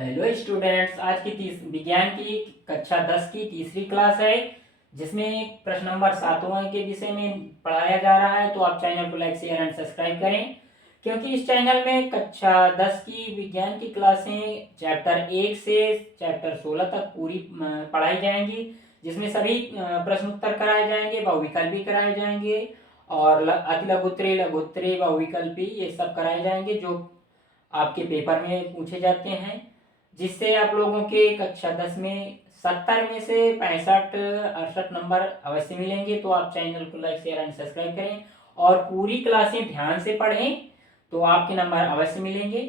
Hello students, आज की विज्ञान की कक्षा 10 की तीसरी क्लास है, जिसमें प्रश्न नंबर 7वां के विषय में पढ़ाया जा रहा है। तो आप चैनल को लाइक शेयर एंड सब्सक्राइब करें, क्योंकि इस चैनल में कक्षा 10 की विज्ञान की क्लासें चैप्टर 1 से चैप्टर 16 तक पूरी पढ़ाई जाएंगी, जिसमें सभी प्रश्न उत्तर कराए जाएंगे, बहुविकल्पी भी कराए जाएंगे और अति लघुत्तरीय लघुत्तरीय बहुविकल्पी ये सब कराए जाएंगे, जो आपके पेपर में पूछे जाते हैं, जिससे आप लोगों के कक्षा 10 में 70 में से 65-68 नंबर अवश्य मिलेंगे। तो आप चैनल को लाइक शेयर एंड सब्सक्राइब करें और पूरी क्लासें ध्यान से पढ़ें, तो आपके नंबर अवश्य मिलेंगे।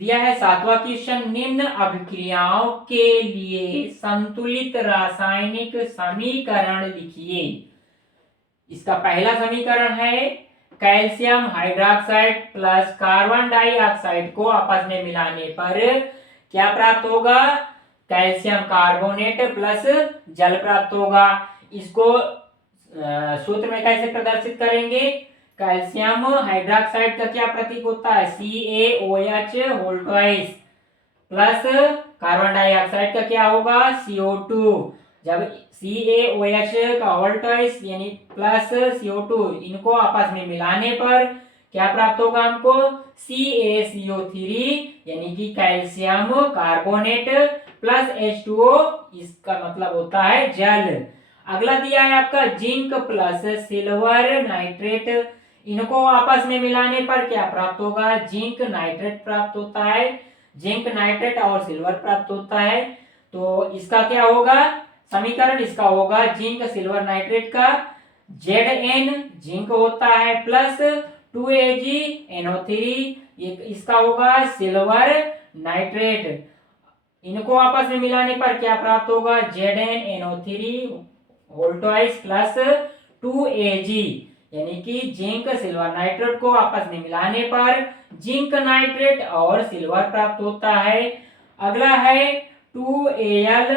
दिया है 7वां क्वेश्चन, निम्न अभिक्रियाओं के लिए संतुलित रासायनिक समीकरण लिखिए। इसका पहला समीकरण है calcium hydroxide plus carbon dioxide को आपस में मिलाने पर क्या प्राप्त होगा? कैल्शियम कार्बोनेट प्लस जल प्राप्त होगा। इसको सूत्र में कैसे प्रदर्शित करेंगे? कैल्शियम हाइड्रोक्साइड का क्या प्रतीक होता है? CaOH whole twice plus carbon dioxide का क्या होगा? CO2। जब CaOH का होल ट्वाइस यानी प्लस CO2 इनको आपस में मिलाने पर क्या प्राप्त होगा हमको? CaCO3 यानी कि कैल्शियम कार्बोनेट प्लस H2O, इसका मतलब होता है जल। अगला दिया है आपका जिंक प्लस सिल्वर नाइट्रेट, इनको आपस में मिलाने पर क्या प्राप्त होगा? जिंक नाइट्रेट प्राप्त होता है, जिंक नाइट्रेट और सिल्वर प्राप्त होता है। तो इसका क्या होगा समीकरण? इसका होगा जिंक सिल्वर नाइट्रेट का Zn जिंक होता है प्लस 2AgNO3, इसका होगा सिल्वर नाइट्रेट। इनको आपस में मिलाने पर क्या प्राप्त होगा? ZnNO3 whole twice plus 2Ag, यानी कि जिंक सिल्वर नाइट्रेट को आपस में मिलाने पर जिंक नाइट्रेट और सिल्वर प्राप्त होता है। अगला है 2Al,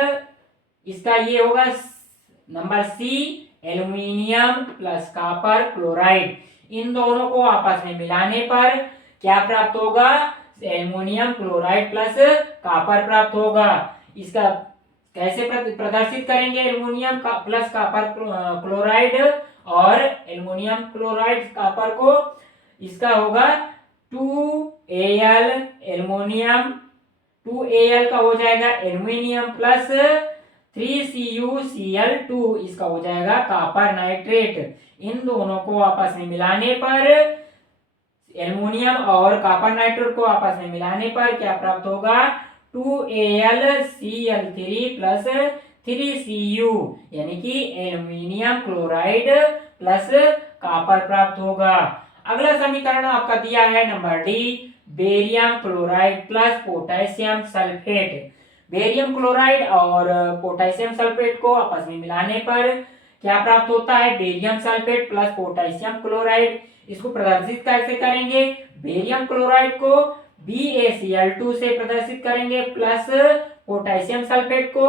इसका ये होगा number C aluminium plus copper chloride. इन दोनों को आपस में मिलाने पर क्या प्राप्त होगा? एल्यूमिनियम क्लोराइड प्लस कॉपर प्राप्त होगा। इसका कैसे प्रदर्शित करेंगे? एल्यूमिनियम प्लस कॉपर क्लोराइड और एल्यूमिनियम क्लोराइड कॉपर को, इसका होगा 2Al एल्यूमिनियम, 2Al का हो जाएगा एल्यूमिनियम प्लस 3CuCl2, इसका हो जाएगा कॉपर नाइट्रेट। इन दोनों को आपस में मिलाने पर, एल्यूमिनियम और कॉपर नाइट्रेट को आपस में मिलाने पर क्या प्राप्त होगा? 2AlCl3 प्लस 3Cu, यानी कि एल्यूमिनियम क्लोराइड प्लस कॉपर प्राप्त होगा। अगला समीकरण आपका दिया है number D, barium chloride plus potassium sulphate. Barium chloride और पोटेशियम सल्फेट को आपस में मिलाने पर क्या प्राप्त होता है? Barium sulphate plus potassium chloride. इसको प्रदर्शित कैसे करेंगे? बेरियम क्लोराइड को BaCl2 से प्रदर्शित करेंगे प्लस पोटेशियम सल्फेट को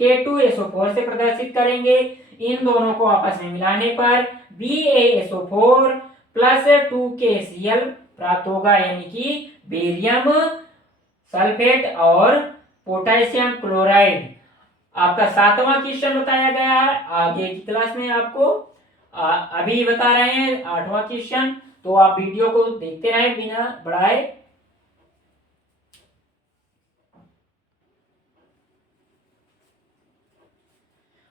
K2SO4 से प्रदर्शित करेंगे। इन दोनों को आपस में मिलाने पर BaSO4 प्लस 2KCl प्राप्त होगा, यानी कि बेरियम सल्फेट और पोटेशियम क्लोराइड। आपका 7वां क्वेश्चन बताया गया है, आगे की क्लास में आपको अभी बता रहे हैं 8वां क्वेश्चन, तो आप वीडियो को देखते रहे बिना बढ़ाए।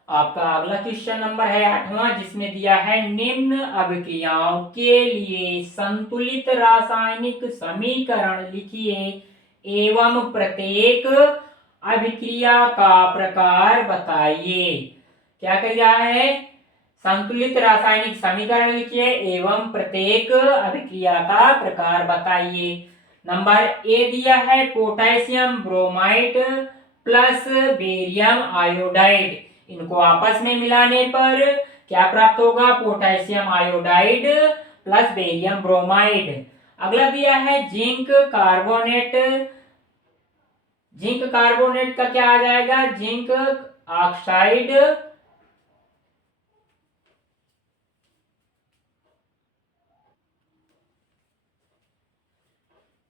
आपका अगला क्वेश्चन नंबर है 8वां, जिसमें दिया है निम्न अभिक्रियाओं के लिए संतुलित रासायनिक समीकरण लिखिए एवं प्रत्येक अभिक्रिया का प्रकार बताइए। क्या कह रहा है? संतुलित रासायनिक समीकरण लिखिए एवं प्रत्येक अभिक्रिया का प्रकार बताइए। नंबर ए दिया है potassium bromide plus barium iodide, इनको आपस में मिलाने पर क्या प्राप्त होगा? Potassium iodide plus barium bromide. अगला दिया है जिंक कार्बोनेट, जिंक कार्बोनेट का क्या आ जाएगा? जिंक ऑक्साइड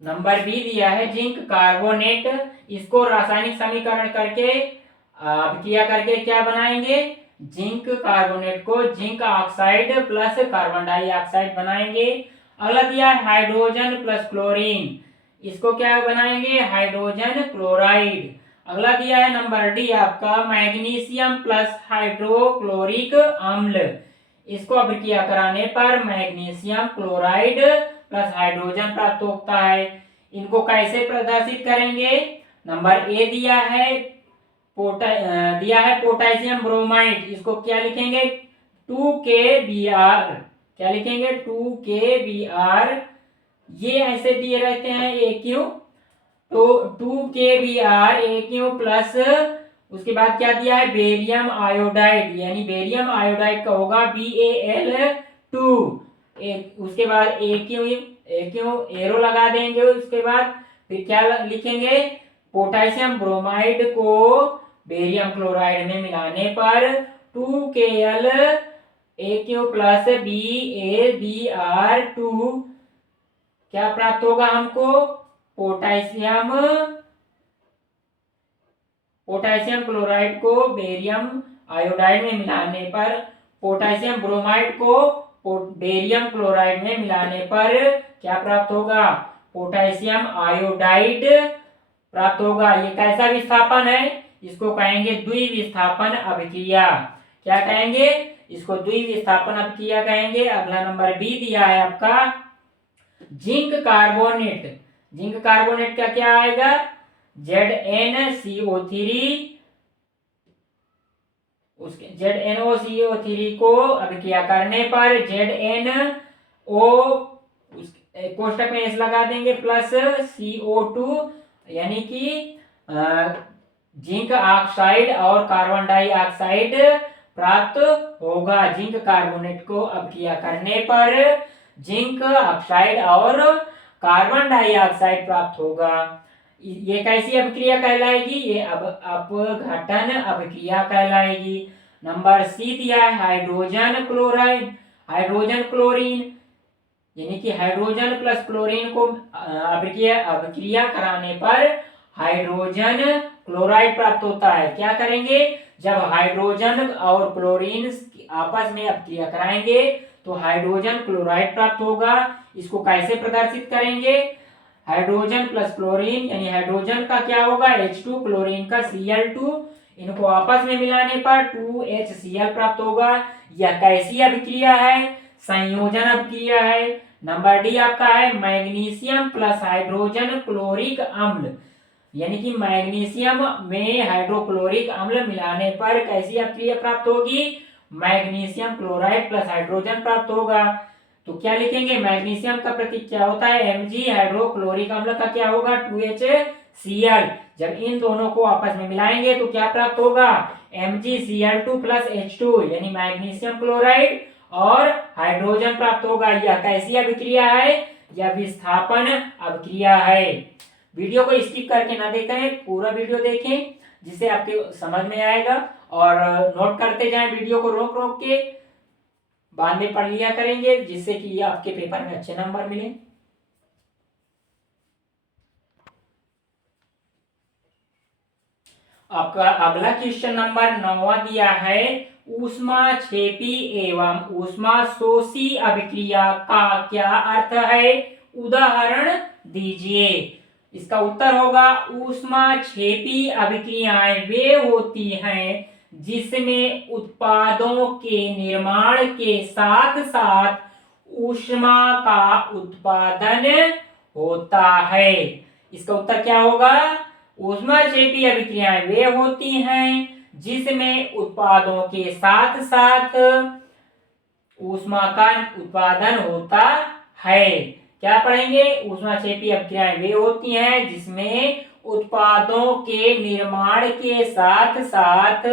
नंबर बी दिया है जिंक कार्बोनेट, इसको रासायनिक समीकरण करके अभिक्रिया करके क्या बनाएंगे, जिंक कार्बोनेट को zinc oxide plus carbon dioxide बनाएंगे। अगला दिया है हाइड्रोजन प्लस क्लोरीन, इसको क्या बनाएंगे, हाइड्रोजन क्लोराइड। अगला दिया है नंबर डी आपका मैग्नीशियम प्लस हाइड्रोक्लोरिक अम्ल, इसको अभिक्रिया कराने पर मैग्नीशियम क्लोराइड प्लस हाइड्रोजन प्राप्त होता है। इनको कैसे प्रदर्शित करेंगे, नंबर ए दिया है पोटेशियम ब्रोमाइड, इसको क्या लिखेंगे 2KBr, क्या लिखेंगे 2KBr, ये ऐसे दिए रहते हैं AQ, तो 2KBr AQ प्लस उसके बाद क्या दिया है बेरियम आयोडाइड, यानी बेरियम आयोडाइड का होगा Bal2, उसके बाद AQ एरो लगा देंगे। उसके बाद फिर क्या लिखेंगे, पोटेशियम ब्रोमाइड को बेरियम क्लोराइड में मिलाने पर 2Kl AQ प्लस BaBr2 क्या प्राप्त होगा हमको, पोटेशियम क्लोराइड को बेरियम आयोडाइड में मिलाने पर, पोटेशियम ब्रोमाइड को बेरियम क्लोराइड में मिलाने पर क्या प्राप्त होगा, पोटेशियम आयोडाइड प्राप्त होगा। ये कैसा विस्थापन है, इसको कहेंगे द्विविस्थापन अभिक्रिया। क्या कहेंगे, इसको द्विविस्थापन अभिक्रिया कहेंगे। अगला नंबर बी दिया है आपका जिंक कार्बोनेट, जिंक कार्बोनेट का क्या आएगा ZnCO3, उसके ZnOCO3 को अभिक्रिया करने पर ZnO कोष्टक में एस लगा देंगे प्लस CO2, यानी कि जिंक ऑक्साइड और कार्बन डाइऑक्साइड प्राप्त होगा। जिंक कार्बोनेट को अभिक्रिया करने पर जिंक ऑक्साइड और कार्बन डाइऑक्साइड प्राप्त होगा। ये कैसी अभिक्रिया कहलाएगी, ये अपघटन अभिक्रिया कहलाएगी। नंबर सी दिया है हाइड्रोजन क्लोराइड, हाइड्रोजन क्लोरीन, यानी कि हाइड्रोजन प्लस क्लोरीन को अभिक्रिया कराने पर हाइड्रोजन क्लोराइड प्राप्त होता है। क्या करेंगे, जब हाइड्रोजन और क्लोरीन आपस में अभिक्रिया कराएंगे तो हाइड्रोजन क्लोराइड प्राप्त होगा। इसको कैसे प्रदर्शित करेंगे, हाइड्रोजन प्लस क्लोरीन, यानी हाइड्रोजन का क्या होगा H2, क्लोरीन का Cl2, इनको आपस में मिलाने पर 2HCl प्राप्त होगा। यह कैसी अभिक्रिया है, संयोजन अभिक्रिया है। नंबर डी आपका है मैग्नीशियम प्लस हाइड्रोजन क्लोरिक अम्ल, यानी कि मैग्नीशियम में हाइड्रोक्लोरिक अम्ल मिलाने पर कैसी अभिक्रिया प्राप्त होगी, मैग्नीशियम क्लोराइड प्लस हाइड्रोजन प्राप्त होगा। तो क्या लिखेंगे, मैग्नीशियम का प्रतीक क्या होता है Mg, हाइड्रोक्लोरिक अम्ल का क्या होगा 2HCl। जब इन दोनों को आपस में मिलाएंगे तो क्या प्राप्त होगा MgCl2 प्लस H2, यानी मैग्नीशियम क्लोराइड और हाइड्रोजन प्राप्त होगा। यह कैसी अभिक्रिया है, यह विस्थापन अभिक्रिया है। वीडियो को स्किप करके ना देखें, पूरा वीडियो देखें जिससे आपके समझ में आएगा, और नोट करते जाएं, वीडियो को रोक रोक के बाद में पढ़ लिया करेंगे, जिससे कि आपके पेपर में अच्छे नंबर मिले। आपका अगला क्वेश्चन नंबर 9 दिया है ऊष्माक्षेपी एवं ऊष्माशोषी अभिक्रिया का क्या अर्थ है, उदाहरण दीजिए। इसका उत्तर होगा ऊष्माक्षेपी अभिक्रियाएं वे होती हैं जिसमें उत्पादों के निर्माण के साथ साथ ऊष्मा का उत्पादन होता है। इसका उत्तर क्या होगा, ऊष्माक्षेपी अभिक्रियाएं वे होती हैं जिसमें उत्पादों के साथ साथ ऊष्मा का उत्पादन होता है। क्या पढ़ेंगे, ऊष्माक्षेपी अभिक्रियाएं वे होती हैं जिसमें उत्पादों के निर्माण के साथ साथ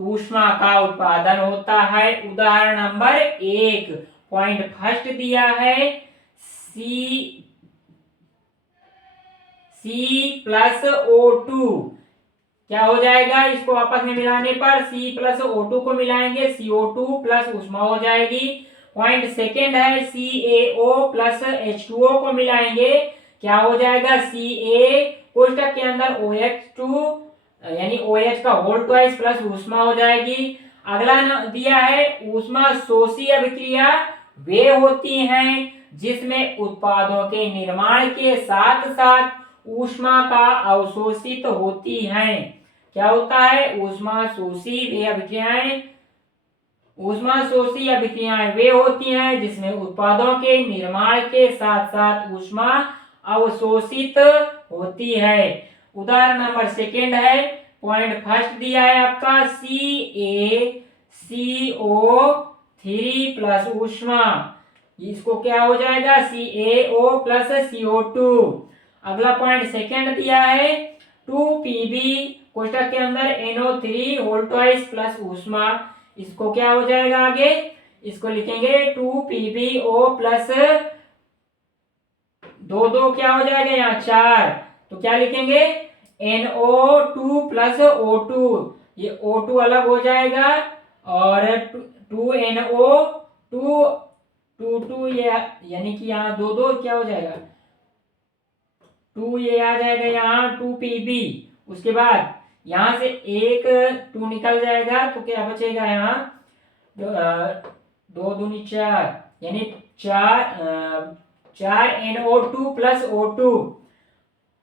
ऊष्मा का उत्पादन होता है। उदाहरण नंबर 1 पॉइंट फर्स्ट दिया है C+O2, क्या हो जाएगा, इसको आपस में मिलाने पर C+O2 को मिलाएंगे CO2 प्लस ऊष्मा हो जाएगी। पॉइंट सेकेंड है CaO प्लस H2O को मिलाएंगे, क्या हो जाएगा, Ca कोष्टक के अंदर OH2 यानी OH का होल ट्वाइस प्लस ऊष्मा हो जाएगी। अगला दिया है ऊष्मा शोषी अभिक्रिया वे होती हैं जिसमें उत्पादों के निर्माण के साथ साथ ऊष्मा का अवशोषित होती हैं। क्या होता है, ऊष्मा शोषी अभिक्रियाएं वे होती हैं जिसमें उत्पादों के निर्माण के साथ साथ ऊष्मा अवशोषित होती है। उदाहरण नंबर सेकेंड है, पॉइंट फर्स्ट दिया है आपका CaCO3 प्लस ऊष्मा, इसको क्या हो जाएगा, CaO प्लस CO2। अगला पॉइंट सेकेंड दिया है 2Pb कोष्टक के अंदर NO3 होल ट्वाइस प्लस ऊष्मा, इसको क्या हो जाएगा, आगे इसको लिखेंगे 2PbO प्लस 2 क्या हो जाएगा यहाँ 4, तो क्या लिखेंगे NO2 प्लस O2, ये O2 अलग हो जाएगा और 2NO2 ये यानी कि यहाँ 2 क्या हो जाएगा 2, ये आ जाएगा यहाँ 2Pb। उसके बाद यहाँ से एक 2 निकल जाएगा तो क्या बचेगा यहाँ 2 दूनी 4 यानी 4 NO2 प्लस O2।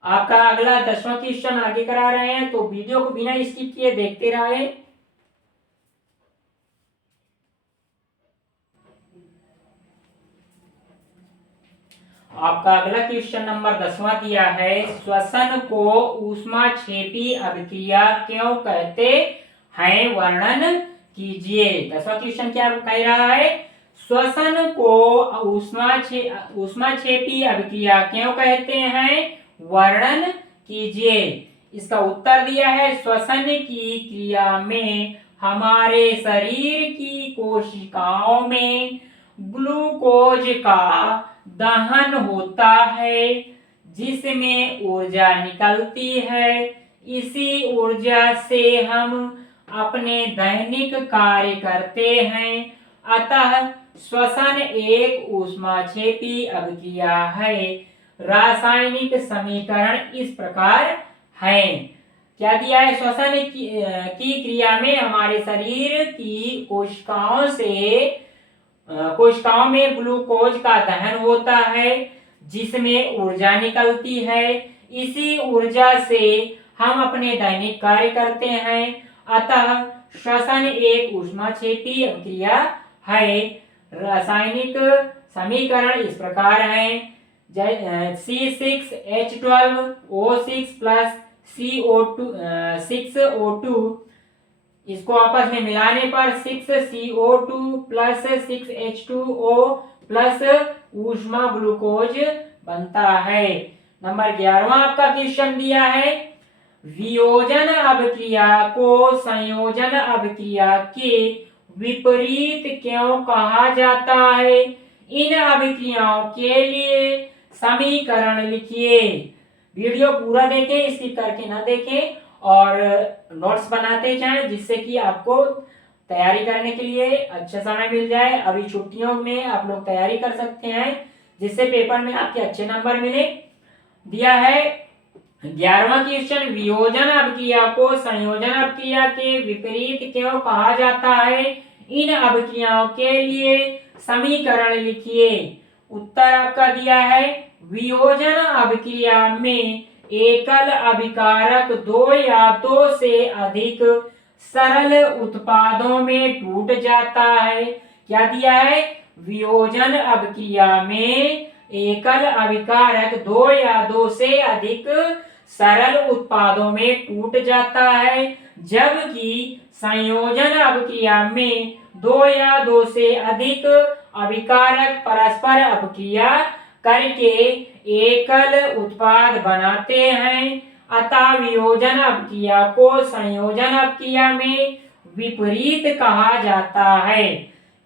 आपका अगला 10वां क्वेश्चन आगे करा रहे हैं, तो वीडियो को बिना स्किप किए देखते रहे। आपका अगला क्वेश्चन नंबर 10वां दिया है, श्वसन को ऊष्माक्षेपी अभिक्रिया क्यों कहते हैं, वर्णन कीजिए। 10वां क्वेश्चन क्या कह रहा है, श्वसन को ऊष्माक्षेपी अभिक्रिया क्यों कहते हैं, वर्णन कीजिए। इसका उत्तर दिया है, श्वसन की क्रिया में हमारे शरीर की कोशिकाओं में ग्लूकोज का दहन होता है जिसमें ऊर्जा निकलती है। इसी ऊर्जा से हम अपने दैनिक कार्य करते हैं। अतः श्वसन एक ऊष्माक्षेपी अभिक्रिया है। रासायनिक समीकरण इस प्रकार है। क्या दिया है, श्वसन की क्रिया में हमारे शरीर की कोशिकाओं में ग्लूकोज का दहन होता है जिसमें ऊर्जा निकलती है। इसी ऊर्जा से हम अपने दैनिक कार्य करते हैं। अतः श्वसन एक ऊष्माक्षेपी अभिक्रिया है। रासायनिक समीकरण इस प्रकार है, C6H12O6 प्लस CO2 इसको आपस में मिलाने पर 6CO2 प्लस 6H2O प्लस ऊष्मा ग्लूकोज बनता है। नंबर 11वां आपका क्वेश्चन दिया है, वियोजन अभिक्रिया को संयोजन अभिक्रिया के विपरीत क्यों कहा जाता है। इन अभिक्रियाओं के लिए समीकरण लिखिए। वीडियो पूरा देखें, स्किप करके ना देखें और नोट्स बनाते जाएं जिससे कि आपको तैयारी करने के लिए अच्छा समय मिल जाए। अभी छुट्टियों में आप लोग तैयारी कर सकते हैं जिससे पेपर में आपके अच्छे नंबर मिले। दिया है 11वां क्वेश्चन, वियोजन अभिक्रिया को संयोजन अभिक्रिया के विपरीत क्यों कहा जाता है। इन अभिक्रियाओं के लिए समीकरण लिखिए। उत्तर आपका दिया है, वियोजन अभिक्रिया में एकल अभिकारक 2 या 2 से अधिक सरल उत्पादों में टूट जाता है। क्या दिया है, वियोजन अभिक्रिया में एकल अभिकारक 2 या 2 से अधिक सरल उत्पादों में टूट जाता है, जबकि संयोजन अभिक्रिया में 2 या 2 से अधिक अभिकारक परस्पर अभिक्रिया करके एकल उत्पाद बनाते हैं। अतः वियोजन अभिक्रिया को संयोजन अभिक्रिया में विपरीत कहा जाता है।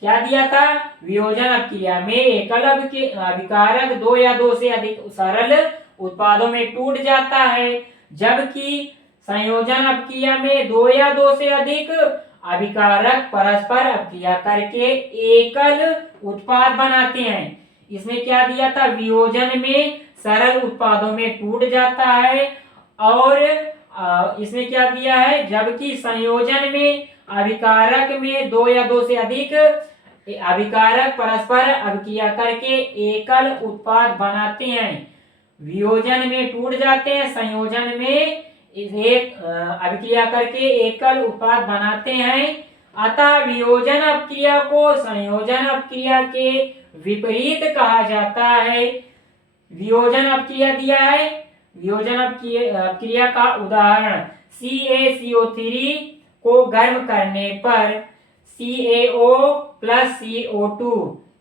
क्या दिया था, वियोजन अभिक्रिया में एकल अभिकारक 2 या 2 से अधिक सरल उत्पादों में टूट जाता है, जबकि संयोजन अभिक्रिया में 2 या 2 से अधिक अभिकारक परस्पर अभिक्रिया करके एकल उत्पाद बनाते हैं। इसमें क्या दिया था, वियोजन में सरल उत्पादों में टूट जाता है, और इसमें क्या दिया है, जबकि संयोजन में अभिकारक में दो या दो से अधिक अभिकारक परस्पर अभिक्रिया करके एकल उत्पाद बनाते हैं। वियोजन में टूट जाते हैं, संयोजन में एक अभिक्रिया करके एकल उत्पाद बनाते हैं। अतः वियोजन अपक्रिया को संयोजन अपक्रिया के विपरीत कहा जाता है। वियोजन अपक्रिया दिया है, वियोजन अपक्रिया का उदाहरण CaCO3 को गर्म करने पर CaO प्लस CO2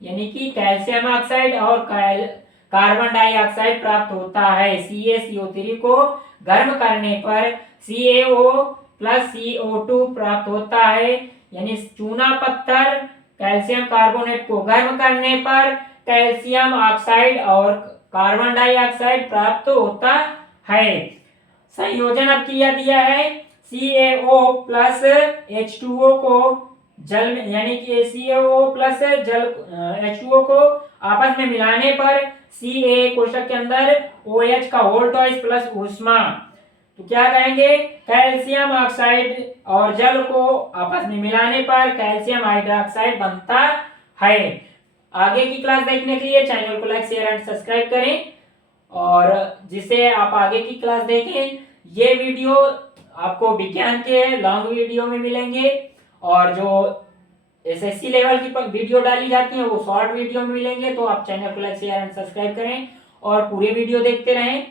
यानी कि कैल्शियम ऑक्साइड और कार्बन डाइऑक्साइड प्राप्त होता है। CaCO3 को गर्म करने पर CaO प्लस CO2 प्राप्त होता है, यानी चूना पत्थर कैल्शियम कार्बोनेट को गर्म करने पर कैल्शियम ऑक्साइड और कार्बन डाइऑक्साइड प्राप्त होता है। संयोजन अपक्रिया दिया है, CaO प्लस H2O को जल में यानी कि CaO प्लस जल H2O को आपस में मिलाने पर Ca कोष्ठक के अंदर OH का होल टॉइस प्लस ऊष्मा, तो क्या कहेंगे, कैल्शियम ऑक्साइड और जल को आपस में मिलाने पर कैल्शियम हाइड्रोक्साइड बनता है। आगे की क्लास देखने के लिए चैनल को लाइक शेयर एंड सब्सक्राइब करें, और जिससे आप आगे की क्लास देखें। ये वीडियो आपको विज्ञान के लॉन्ग वीडियो में मिलेंगे, और जो SSC लेवल की वीडियो डाली जाती है वो शॉर्ट वीडियो में मिलेंगे। तो आप चैनल को लाइक शेयर एंड सब्सक्राइब करें और पूरे वीडियो देखते रहें।